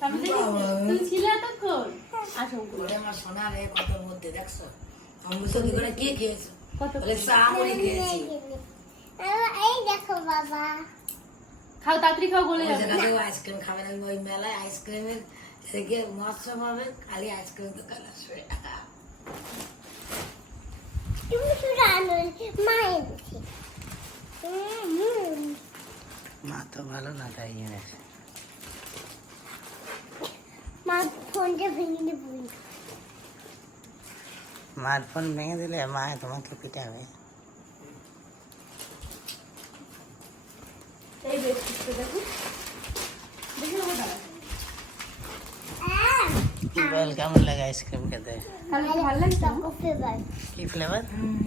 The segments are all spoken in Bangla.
দেখেছি আমি দেখেছি তুই ছিলে এতক্ষণ? আসো ওরে আমার সোনা রে কত মধ্যে দেখছ? আমি বুঝতে কি করে কে খেয়েছো? কত বলে চা মুড়ি খেয়েছি এই দেখো বাবা। খাও তাড়াতাড়ি খাও গলে আইসক্রিম খাবে না। ওই মেলায় আইসক্রিমের থেকে মৎস্য পাবে খালি আইসক্রিম দোকান আসবে তুমি শুধু আনো মা হুম, হুম। মা তো ভালো না তাই এনেছে। ফোনটা ভেঙে দেবো। মার ফোন ভেঙে দিলে মা তোমাকে পিটাবে। এই বেডশিটটা দেখো। দেখে নেব দাঁড়া। বল কেমন লাগে আইসক্রিম খেতে। চকো ফ্লেভার কি ফ্লেভার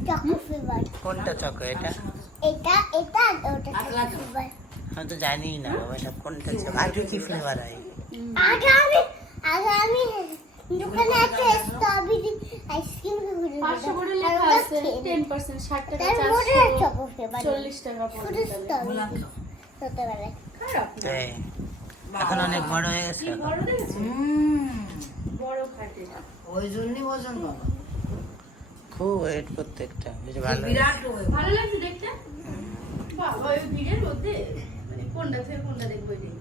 চকো ফ্লেভার কোনটা চকো এটা? এটা এটা ওটা আমি তো জানি না বাবা এটা কোনটা চকো? আর কি ফ্লেভার হয়? আগে আমি আগে আমি দোকানে একটা স্ট্রবেরি আইসক্রিম কিনে পাঁচশো করে লেখা আছে টেন পার্সেন্ট ষাট টাকা তার মধ্যে চারশো চকো ফ্লেভার চল্লিশ টাকা খারাপ এখন অনেক বড় হয়ে গেছে বড় বড় খাটে। ওই জন্যই ওজন বাবা। খুব ওয়েট প্রত্যেকটা বেশ ভালো বিরাট ভালো লাগছে দেখতে? বাবা ওই ভিড়ের মধ্যে? মানে কোনটা থেকে কোনটা দেখব এটাই?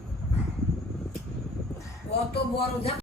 কত বড়